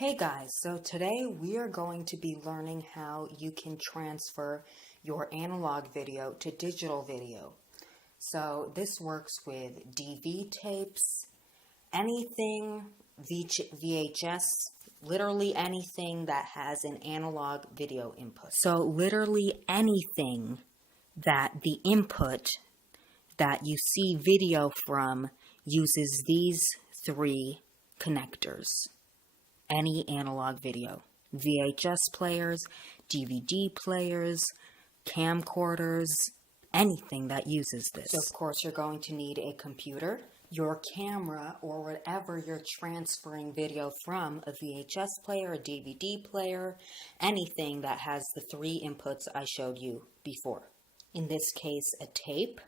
Hey guys, so today we are going to be learning how you can transfer your analog video to digital video. So this works with DV tapes, anything, VHS, literally anything that has an analog video input. So literally anything that the input that you see video from uses these three connectors. Any analog video, VHS players, DVD players, camcorders, anything that uses this. So of course you're going to need a computer, your camera, or whatever you're transferring video from, a VHS player, a DVD player, anything that has the three inputs I showed you before. In this case, a tape,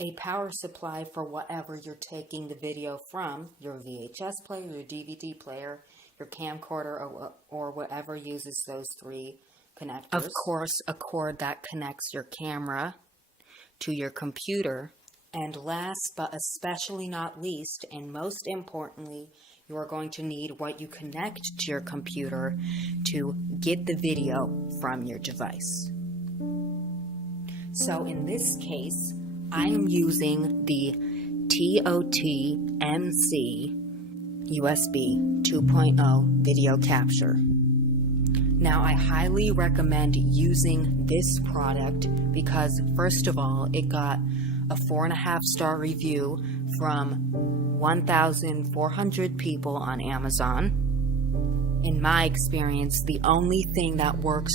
a power supply for whatever you're taking the video from, your VHS player, your DVD player, your camcorder, or whatever uses those three connectors. Of course, a cord that connects your camera to your computer. And last but especially not least, and most importantly, you are going to need what you connect to your computer to get the video from your device. So in this case, I am using the TOTMC USB 2.0 video capture. Now, I highly recommend using this product because, first of all, it got a 4.5-star review from 1,400 people on Amazon. In my experience, the only thing that works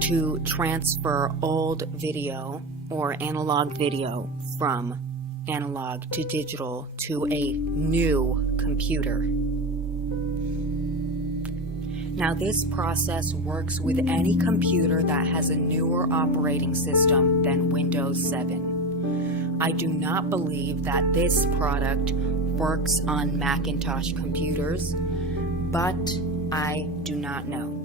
to transfer old video or analog video from analog to digital to a new computer. Now, this process works with any computer that has a newer operating system than Windows 7. I do not believe that this product works on Macintosh computers, but I do not know.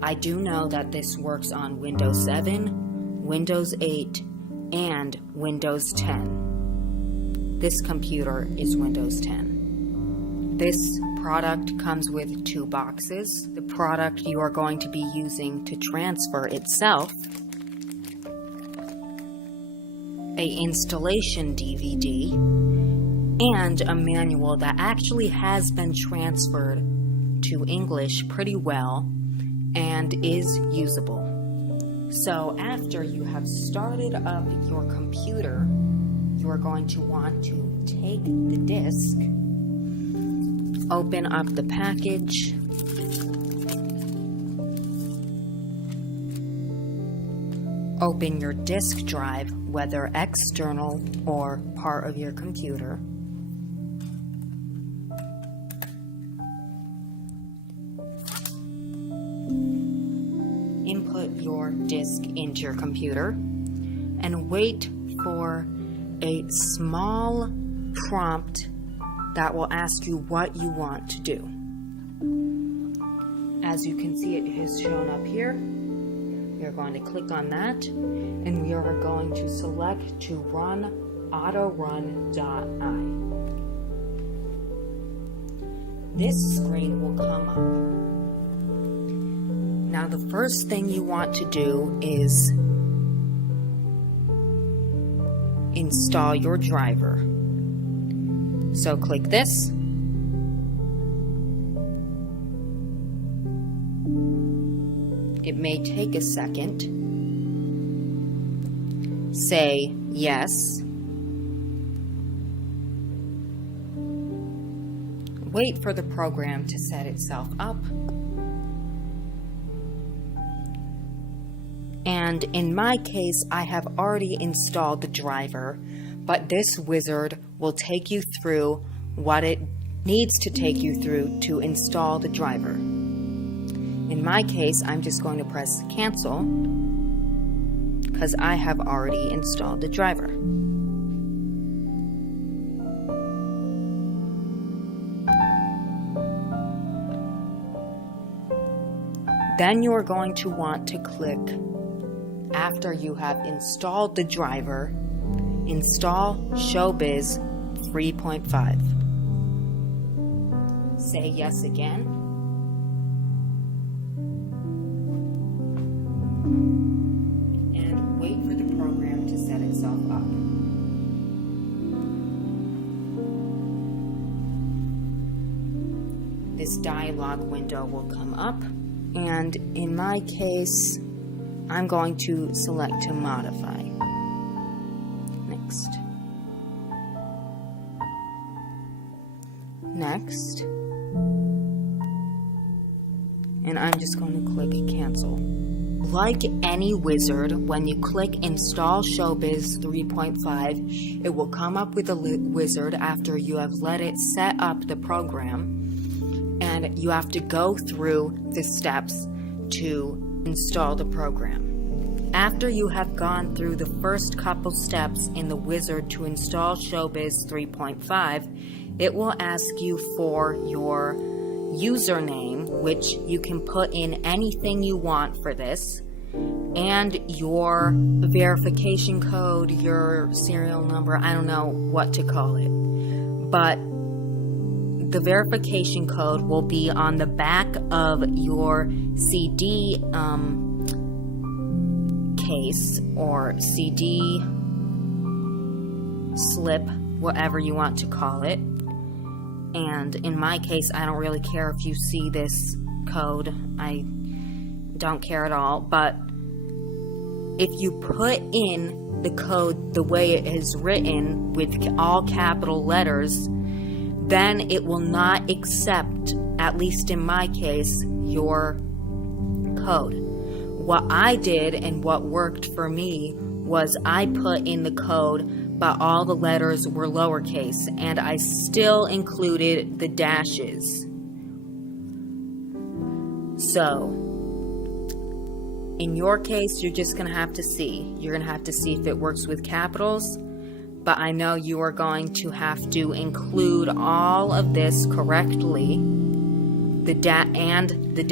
I do know that this works on Windows 7, Windows 8, and Windows 10. This computer is Windows 10. This product comes with 2 boxes. The product you are going to be using to transfer itself, an installation DVD, and a manual that actually has been transferred to English pretty well and is usable. So after you have started up your computer, you are going to want to take the disk, open up the package, open your disk drive, whether external or part of your computer, input your disk into your computer, and wait for a small prompt that will ask you what you want to do. As you can see, it has shown up here. You're going to click on that, and we are going to select to run autorun.i. This screen will come up. Now, the first thing you want to do is install your driver. So click this. It may take a second. Say yes. Wait for the program to set itself up. And in my case, I have already installed the driver, but this wizard will take you through what it needs to take you through to install the driver. In my case, I'm just going to press cancel because I have already installed the driver. Then you are going to want to click, after you have installed the driver, install Showbiz 3.5. Say yes again. And wait for the program to set itself up. This dialog window will come up, and in my case, I'm going to select to modify. Next. Next. And I'm just going to click cancel. Like any wizard, when you click install Showbiz 3.5, it will come up with a wizard after you have let it set up the program. And you have to go through the steps to install the program. After you have gone through the first couple steps in the wizard to install Showbiz 3.5, it will ask you for your username, which you can put in anything you want for this, and your verification code, your serial number, I don't know what to call it, but the verification code will be on the back of your CD case or CD slip, whatever you want to call it. And in my case, I don't really care if you see this code. I don't care at all. But if you put in the code the way it is written with all capital letters, then it will not accept, at least in my case, your code. What I did and what worked for me was I put in the code, but all the letters were lowercase, and I still included the dashes. So, in your case, you're just going to have to see. You're going to have to see if it works with capitals. But I know you are going to have to include all of this correctly, the dashes.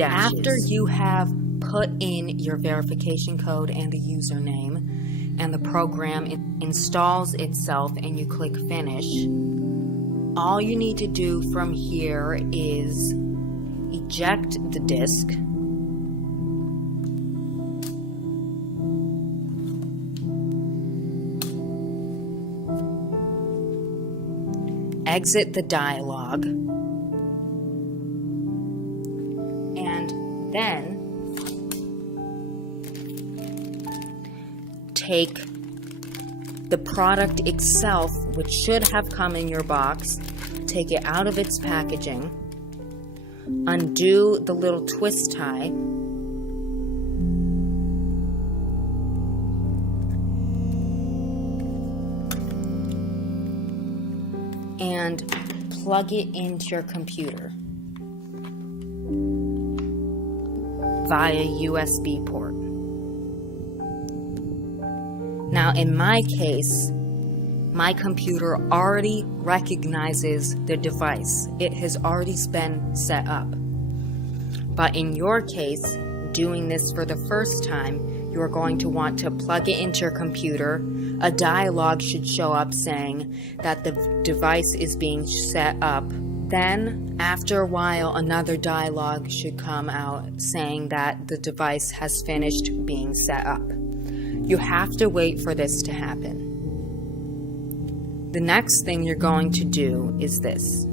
After you have put in your verification code and a username, and the program installs itself and you click finish, all you need to do from here is eject the disk. Exit the dialog, and then take the product itself, which should have come in your box, take it out of its packaging, undo the little twist tie, and plug it into your computer via USB port. Now, in my case, my computer already recognizes the device. It has already been set up. But in your case, doing this for the first time, you are going to want to plug it into your computer. A dialog should show up saying that the device is being set up. Then, after a while, another dialog should come out saying that the device has finished being set up. You have to wait for this to happen. The next thing you're going to do is this.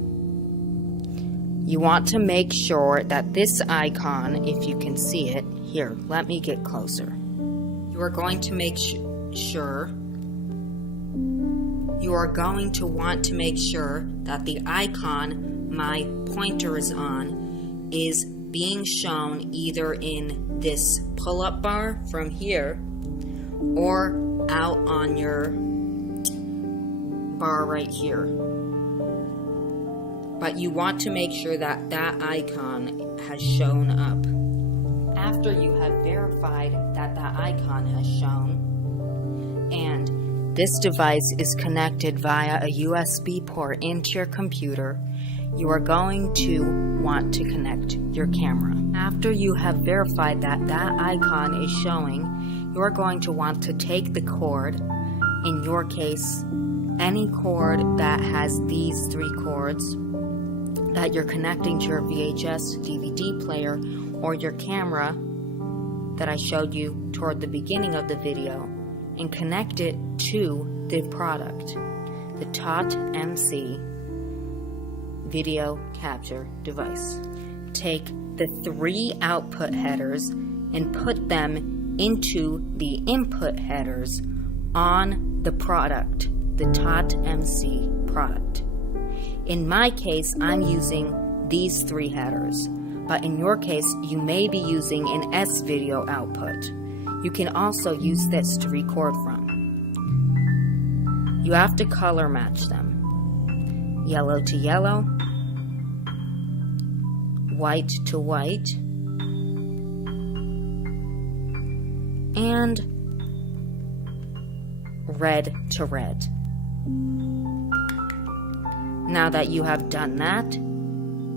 You want to make sure that this icon, if you can see it, here, let me get closer. You are going to make sure that the icon my pointer is on is being shown either in this pull-up bar from here or out on your bar right here. But you want to make sure that that icon has shown up. After you have verified that that icon has shown and this device is connected via a USB port into your computer, you are going to want to connect your camera. After you have verified that that icon is showing, you are going to want to take the cord, in your case, any cord that has these three cords, that you're connecting to your VHS, DVD player, or your camera that I showed you toward the beginning of the video, and connect it to the product, the TOTMC video capture device. Take the 3 output headers and put them into the input headers on the product, the TOTMC product. In my case, I'm using these 3 headers, but in your case, you may be using an S-video output. You can also use this to record from. You have to color match them. Yellow to yellow, white to white, and red to red. Now that you have done that,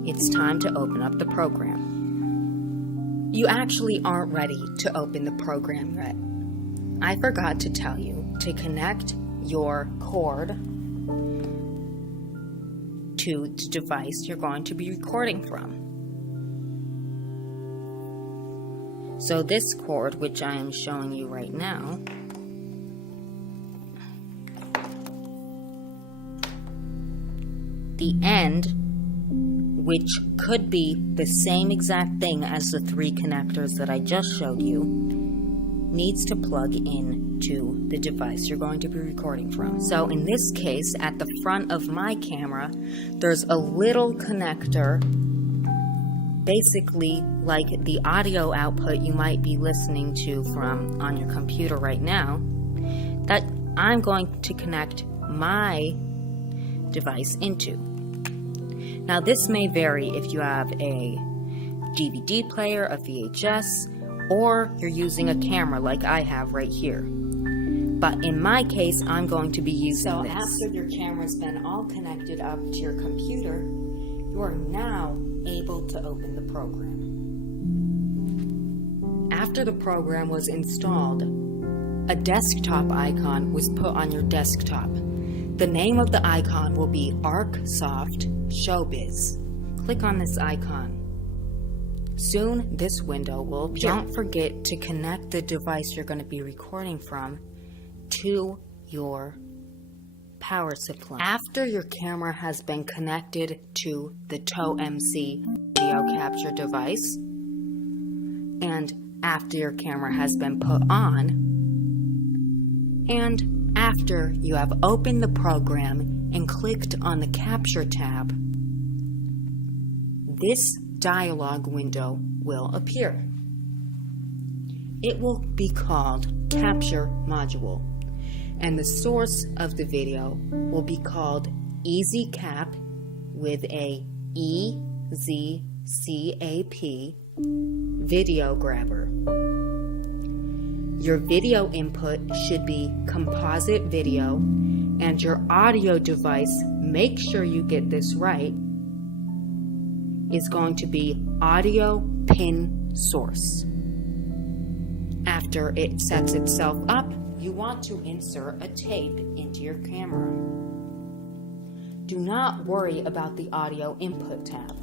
it's time to open up the program. You actually aren't ready to open the program yet. I forgot to tell you to connect your cord to the device you're going to be recording from. So this cord, which I am showing you right now, the end, which could be the same exact thing as the 3 connectors that I just showed you, needs to plug in to the device you're going to be recording from. So in this case, at the front of my camera, there's a little connector, basically like the audio output you might be listening to from on your computer right now, that I'm going to connect my device into. Now this may vary if you have a DVD player, a VHS, or you're using a camera like I have right here. But in my case, I'm going to be using this. So after your camera's been all connected up to your computer, you are now able to open the program. After the program was installed, a desktop icon was put on your desktop. The name of the icon will be ArcSoft Showbiz. Click on this icon. Soon this window will appear. Don't forget to connect the device you're going to be recording from to your power supply. After your camera has been connected to the TOTMC video capture device, and after your camera has been put on, and after you have opened the program and clicked on the Capture tab, this dialog window will appear. It will be called Capture Module, and the source of the video will be called EasyCap with a EZCAP video grabber. Your video input should be composite video, and your audio device, make sure you get this right, is going to be audio pin source. After it sets itself up, you want to insert a tape into your camera. Do not worry about the audio input tab.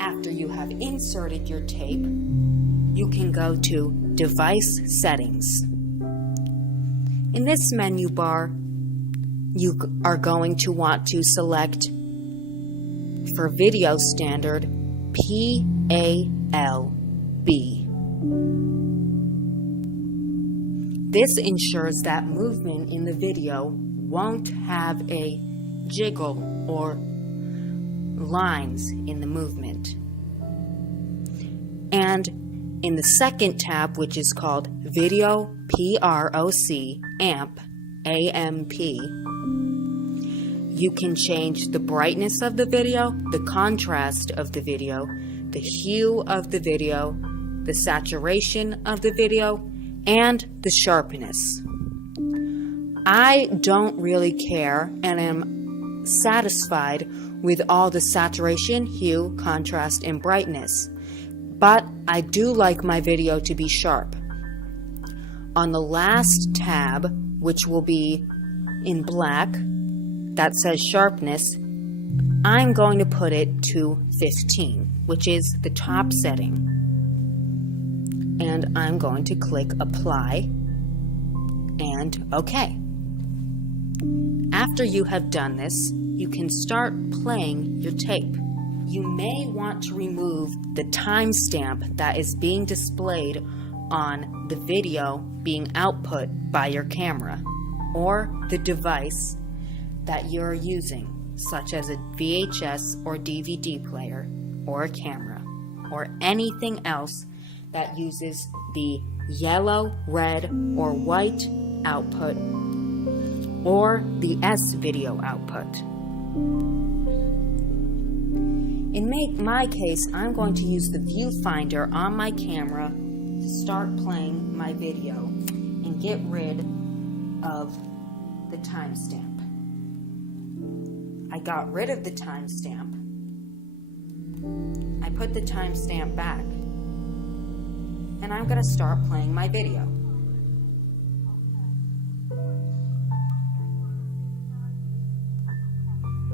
After you have inserted your tape, you can go to Device Settings. In this menu bar, you are going to want to select, for video standard, PALB. This ensures that movement in the video won't have a jiggle or lines in the movement. And in the second tab, which is called Video PROC AMP, you can change the brightness of the video, the contrast of the video, the hue of the video, the saturation of the video, and the sharpness. I don't really care and am satisfied with all the saturation, hue, contrast, and brightness, but I do like my video to be sharp. On the last tab, which will be in black, that says sharpness, I'm going to put it to 15, which is the top setting. And I'm going to click apply and OK. After you have done this, you can start playing your tape. You may want to remove the timestamp that is being displayed on the video being output by your camera or the device that you're using, such as a VHS or DVD player or a camera or anything else that uses the yellow, red, or white output or the S video output. In my case, I'm going to use the viewfinder on my camera to start playing my video and get rid of the timestamp. I got rid of the timestamp. I put the timestamp back, and I'm going to start playing my video.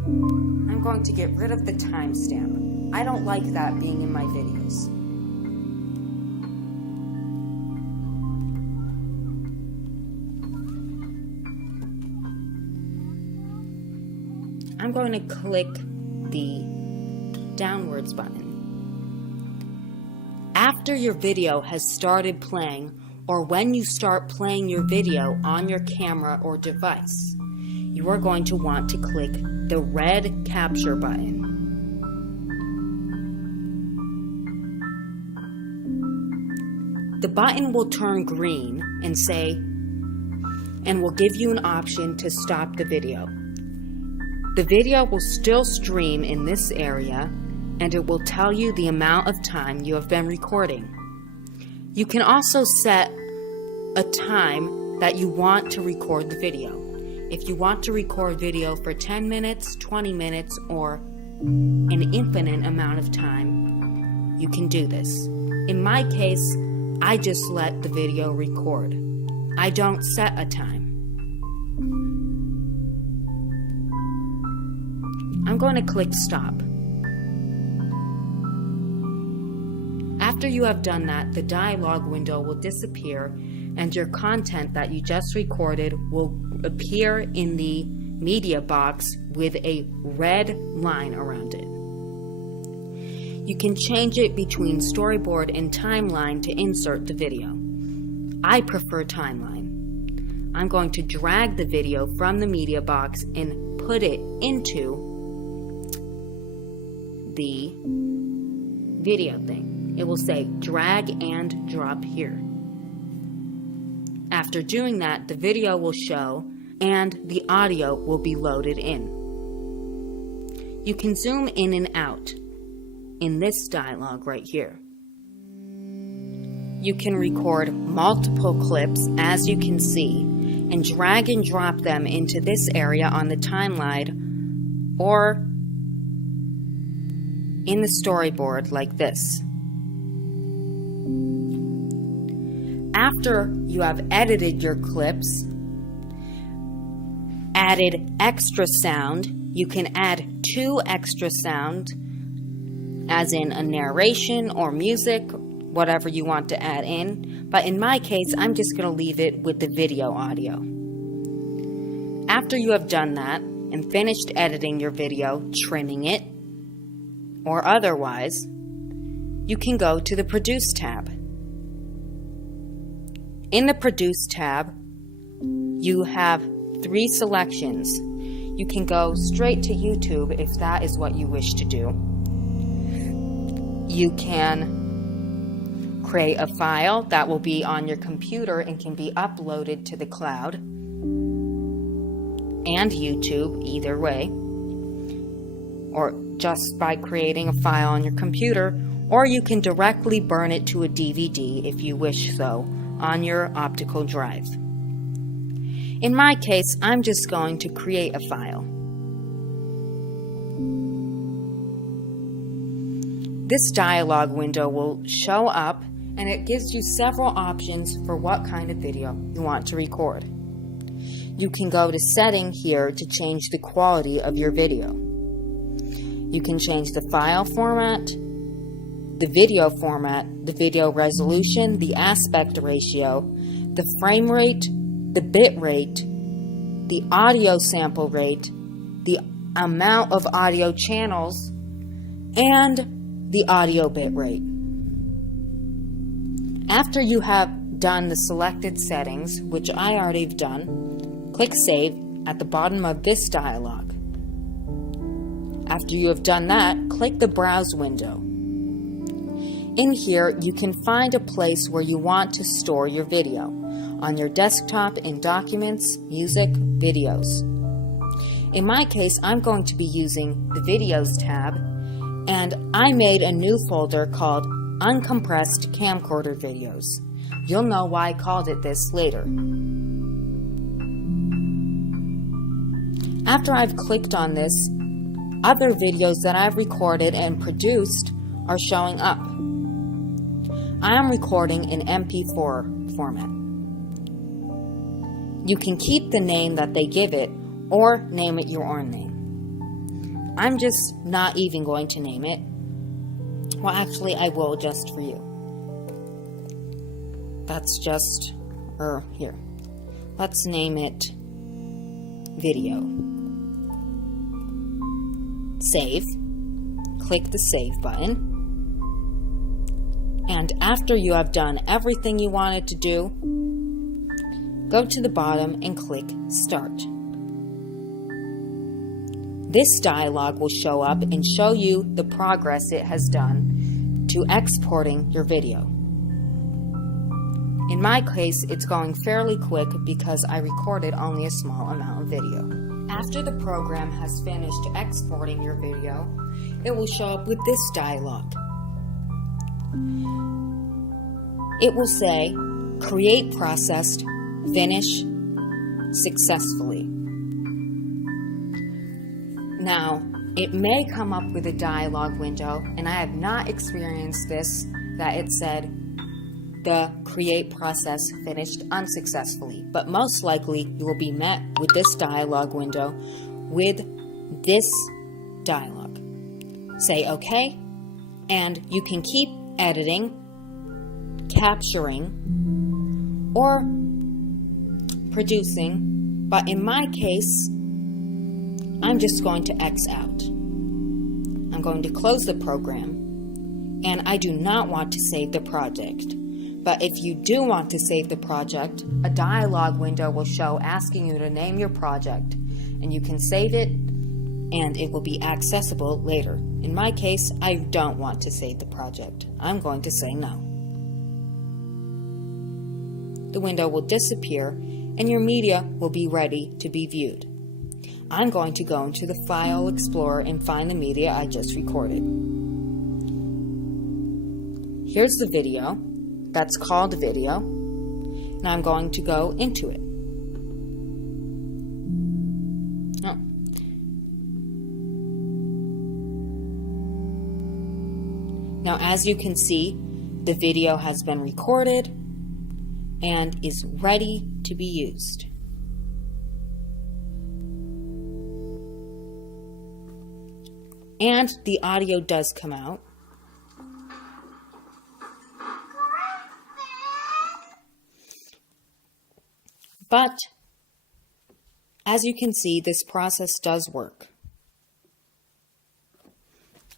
I'm going to get rid of the timestamp. I don't like that being in my videos. I'm going to click the downwards button. After your video has started playing, or when you start playing your video on your camera or device, you are going to want to click the red capture button. The button will turn green and will give you an option to stop the video. The video will still stream in this area, and it will tell you the amount of time you have been recording. You can also set a time that you want to record the video. If you want to record video for 10 minutes, 20 minutes, or an infinite amount of time, you can do this. In my case, I just let the video record. I don't set a time. I'm going to click stop. After you have done that, the dialog window will disappear and your content that you just recorded will appear in the media box with a red line around it. You can change it between storyboard and timeline to insert the video. I prefer timeline. I'm going to drag the video from the media box and put it into the video thing. It will say drag and drop here. After doing that, the video will show and the audio will be loaded in. You can zoom in and out in this dialog right here. You can record multiple clips, as you can see, and drag and drop them into this area on the timeline or in the storyboard like this. After you have edited your clips, added extra sound, you can add 2 extra sound, as in a narration or music, whatever you want to add in. But in my case, I'm just going to leave it with the video audio. After you have done that and finished editing your video, trimming it, or otherwise, you can go to the Produce tab. In the Produce tab, you have 3 selections. You can go straight to YouTube if that is what you wish to do. You can create a file that will be on your computer and can be uploaded to the cloud and YouTube, either way, or just by creating a file on your computer, or you can directly burn it to a DVD if you wish so on your optical drive. In my case, I'm just going to create a file. This dialog window will show up, and it gives you several options for what kind of video you want to record. You can go to Setting here to change the quality of your video. You can change the file format, the video resolution, the aspect ratio, the frame rate, the bit rate, the audio sample rate, the amount of audio channels, and the audio bit rate. After you have done the selected settings, which I already have done, click Save at the bottom of this dialog. After you have done that, click the Browse window. In here, you can find a place where you want to store your video, on your desktop in Documents, Music, Videos. In my case, I'm going to be using the Videos tab, and I made a new folder called Uncompressed Camcorder Videos. You'll know why I called it this later. After I've clicked on this, other videos that I've recorded and produced are showing up. I am recording in MP4 format. You can keep the name that they give it or name it your own name. I'm just not even going to name it. Well, actually, I will just for you. That's just, here. Let's name it Video. Save. Click the Save button. And after you have done everything you wanted to do, go to the bottom and click Start. This dialog will show up and show you the progress it has done to exporting your video. In my case, it's going fairly quick because I recorded only a small amount of video. After the program has finished exporting your video, it will show up with this dialog. It will say, Create Processed, Finish Successfully. Now, it may come up with a dialog window, and I have not experienced this, that it said, the create process finished unsuccessfully, but most likely you will be met with this dialog window with this dialog. Say OK, and you can keep editing, capturing, or producing, but in my case, I'm just going to X out. I'm going to close the program, and I do not want to save the project. But if you do want to save the project, a dialog window will show asking you to name your project, and you can save it, and it will be accessible later. In my case, I don't want to save the project. I'm going to say no. The window will disappear, and your media will be ready to be viewed. I'm going to go into the File Explorer and find the media I just recorded. Here's the video. That's called video. And I'm going to go into it. Oh. Now, as you can see, the video has been recorded and is ready to be used. And the audio does come out. But, as you can see, this process does work.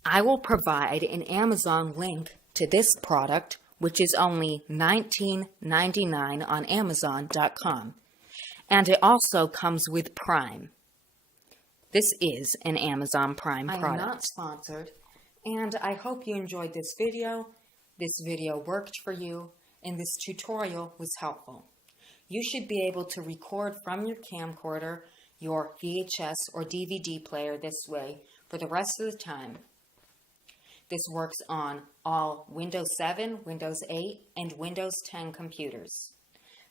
I will provide an Amazon link to this product, which is only $19.99 on Amazon.com. And it also comes with Prime. This is an Amazon Prime product. I am not sponsored, and I hope you enjoyed this video. This video worked for you, and this tutorial was helpful. You should be able to record from your camcorder, your VHS or DVD player this way for the rest of the time. This works on all Windows 7, Windows 8, and Windows 10 computers.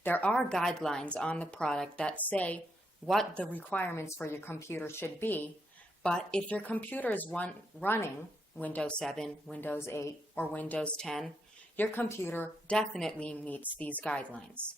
There are guidelines on the product that say what the requirements for your computer should be, but if your computer is running Windows 7, Windows 8, or Windows 10, your computer definitely meets these guidelines.